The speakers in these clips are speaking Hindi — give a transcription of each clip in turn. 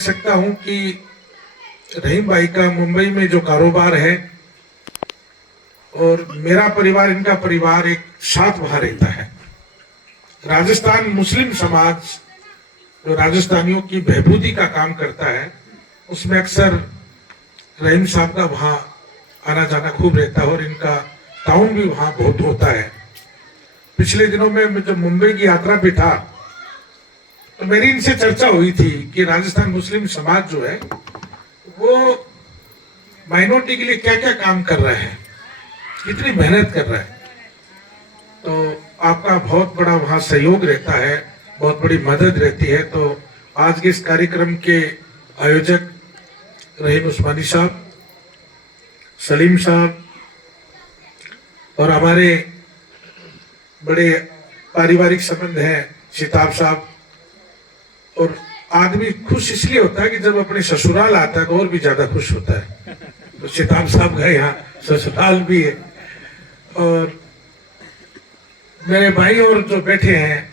सकता हूं कि रहीम भाई का मुंबई में जो कारोबार है और मेरा परिवार, इनका परिवार एक साथ वहां रहता है। राजस्थान मुस्लिम समाज जो राजस्थानियों की बहबूदी का काम करता है, उसमें अक्सर रहीम साहब का वहां आना जाना खूब रहता है और इनका ताउन भी वहां बहुत होता है। पिछले दिनों में जब मुंबई की यात्रा पे था तो मेरी इनसे चर्चा हुई थी कि राजस्थान मुस्लिम समाज जो है वो माइनॉरिटी के लिए क्या क्या काम कर रहा है, कितनी मेहनत कर रहा है। तो आपका बहुत बड़ा वहां सहयोग रहता है, बहुत बड़ी मदद रहती है। तो आज के इस कार्यक्रम के आयोजक रहीम उस्मानी साहब, सलीम साहब और हमारे बड़े पारिवारिक संबंध हैं शिताब साहब। और आदमी खुश इसलिए होता है कि जब अपने ससुराल आता है तो और भी ज्यादा खुश होता है। तो शिताब साहब का यहाँ ससुराल भी है। और मेरे भाई और जो बैठे हैं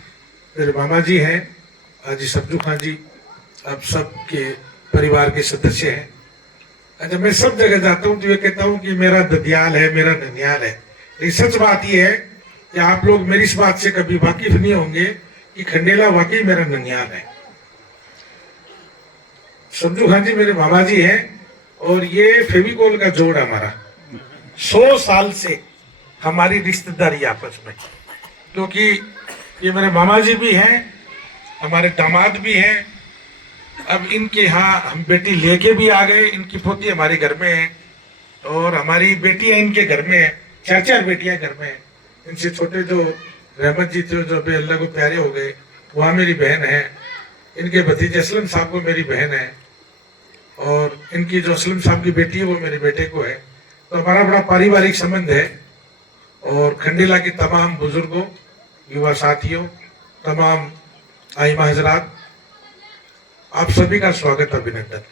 मेरे मामा जी हैं, हाजी सब्जू खान जी, आप सब के परिवार के सदस्य हैं। अच्छा, मैं सब जगह जाता हूँ तो ये कहता हूँ कि मेरा ददियाल है, मेरा ननियाल है। लेकिन सच बात यह है कि आप लोग मेरी इस बात से कभी वाकिफ नहीं होंगे कि खंडेला वाकई मेरा ननियाल है। सब्जू खान जी मेरे मामा जी हैं और ये फेविकोल का जोड़ हमारा 100 साल से हमारी रिश्तेदारी आपस में, क्योंकि ये मेरे मामा जी भी हैं, हमारे दामाद भी हैं। अब इनके यहाँ हम बेटी लेके भी आ गए, इनकी पोती हमारे घर में है और हमारी बेटियां इनके घर में है, 4 बेटियां घर में है। इनसे छोटे जो रहमत जी थे जो अभी अल्लाह को प्यारे हो गए, वहाँ मेरी बहन है। इनके भतीजे असलम साहब को मेरी बहन है और इनकी जो असलम साहब की बेटी है वो मेरे बेटे को है। तो हमारा बड़ा पारिवारिक संबंध है। और खंडेला के तमाम बुजुर्गों, युवा साथियों, तमाम आइमा हजरात, आप सभी का स्वागत, अभिनंदन।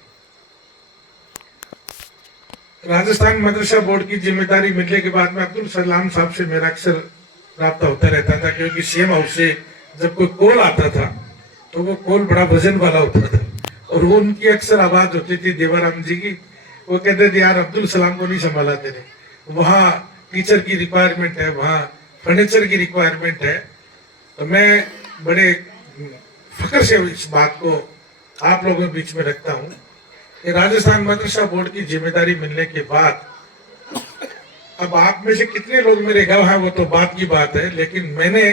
राजस्थान मदरसा बोर्ड की जिम्मेदारी मिलने के बाद में अब्दुल सलाम साहब से मेरा अक्सर राब्ता होता रहता था, क्योंकि सीएम हाउस से जब कोई कॉल आता था तो वो कॉल बड़ा वजन वाला होता था और वो उनकी अक्सर आवाज होती थी देवाराम जी की। वो कहते थे यार अब्दुल सलाम को नहीं संभाला तेरे, वहाँ टीचर की रिक्वायरमेंट है, वहाँ फर्नीचर की रिक्वायरमेंट है। तो मैं बड़े फख्र से इस बात को आप लोगों के बीच में रखता हूँ कि राजस्थान मदरसा बोर्ड की जिम्मेदारी मिलने के बाद अब आप में से कितने लोग मेरे गवाह हैं वो तो बात की बात है, लेकिन मैंने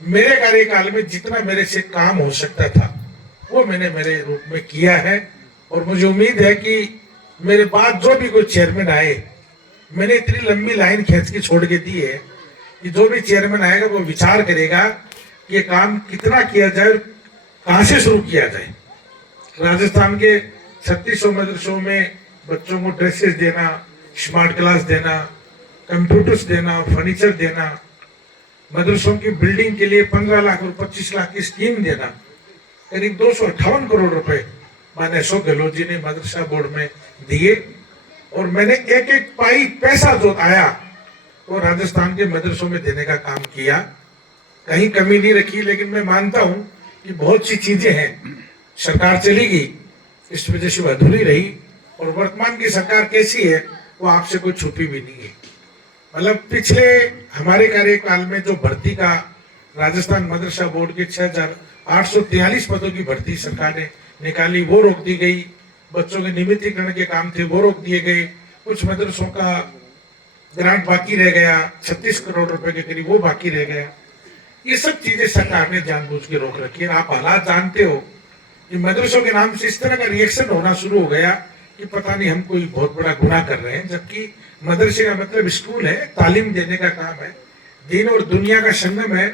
मेरे कार्यकाल में जितना मेरे से काम हो सकता था वो मैंने मेरे रूप में किया है। और मुझे उम्मीद है कि मेरे बाद जो भी कोई चेयरमैन आए, मैंने इतनी लंबी लाइन खींच के छोड़ के दी है कि जो भी चेयरमैन आएगा वो विचार करेगा कि ये काम कितना किया जाए और कहाँ से शुरू किया जाए। राजस्थान के 3600 मदरसों में बच्चों को ड्रेसेस देना, स्मार्ट क्लास देना, कंप्यूटर्स देना, फर्नीचर देना, मदरसों की बिल्डिंग के लिए 15 लाख और 25 लाख की स्कीम देना, करीब 258 करोड़ रुपए माने अशोक गहलोत जी ने मदरसा बोर्ड में दिए। और मैंने एक एक पाई पैसा जो आया वो राजस्थान के मदरसों में देने का काम किया, कहीं कमी नहीं रखी। लेकिन मैं मानता हूं कि बहुत सी चीजें हैं, सरकार चली गई, इस वजह से वो अधूरी रही। और वर्तमान की सरकार कैसी है वो आपसे कोई छुपी भी नहीं है। मतलब पिछले हमारे कार्यकाल में जो भर्ती का राजस्थान मदरसा बोर्ड के 6843 पदों की भर्ती सरकार ने निकाली, वो रोक दी गई। बच्चों के नियमितीकरण के काम थे वो रोक दिए गए। कुछ मदरसों का ग्रांट बाकी रह गया, 36 करोड़ रुपए के करीब वो बाकी रह गया। ये सब चीजें सरकार ने जानबूझ के रोक रखी है। आप हालात जानते हो कि मदरसों के नाम से इस तरह का रिएक्शन होना शुरू हो गया कि पता नहीं हम कोई बहुत बड़ा गुनाह कर रहे हैं, जबकि मदरसे का मतलब स्कूल है, तालीम देने का काम है, दीन और दुनिया का संगम है।